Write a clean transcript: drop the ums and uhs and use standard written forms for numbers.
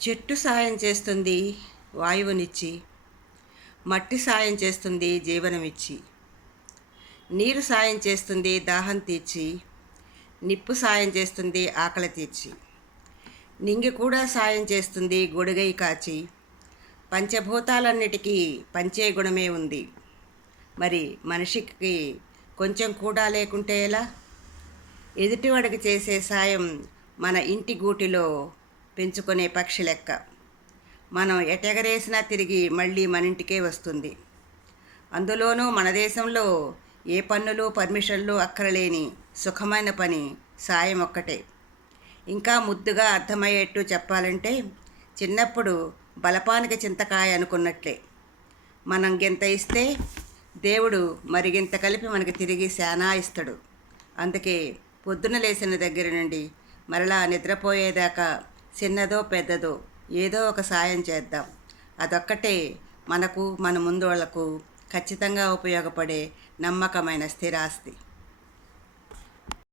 చెట్టు సాయం చేస్తుంది వాయువునిచ్చి, మట్టి సాయం చేస్తుంది జీవనమిచ్చి, నీరు సాయం చేస్తుంది దాహం తీర్చి, నిప్పు సాయం చేస్తుంది ఆకలి తీర్చి, నింగి కూడా సాయం చేస్తుంది గొడుగై కాచి, పంచభూతాలన్నిటికీ పంచే గుణమే ఉంది. మరి మనిషికి కొంచెం కూడా లేకుంటే ఎలా? ఎదుటివాడికి చేసే సాయం మన ఇంటి గూటిలో పెంచుకునే పక్షి లెక్క. మనం ఎటెగరేసినా తిరిగి మళ్ళీ మన ఇంటికే వస్తుంది. అందులోనూ మన దేశంలో ఏ పన్నులు పర్మిషన్లు అక్కరలేని సుఖమైన పని సాయం ఒక్కటే. ఇంకా ముద్దుగా అర్థమయ్యేట్టు చెప్పాలంటే, చిన్నప్పుడు బలపానికి చింతకాయ అనుకున్నట్లే. మనం గింత ఇస్తే దేవుడు మరిగింత కలిపి మనకి తిరిగి శానా ఇస్తాడు. అందుకే పొద్దున లేచిన దగ్గర నుండి మరలా నిద్రపోయేదాకా చిన్నదో పెద్దదో ఏదో ఒక సాయం చేద్దాం. అదొక్కటే మనకు మన ముందు వాళ్ళకు ఖచ్చితంగా ఉపయోగపడే నమ్మకమైన స్థిరాస్తి.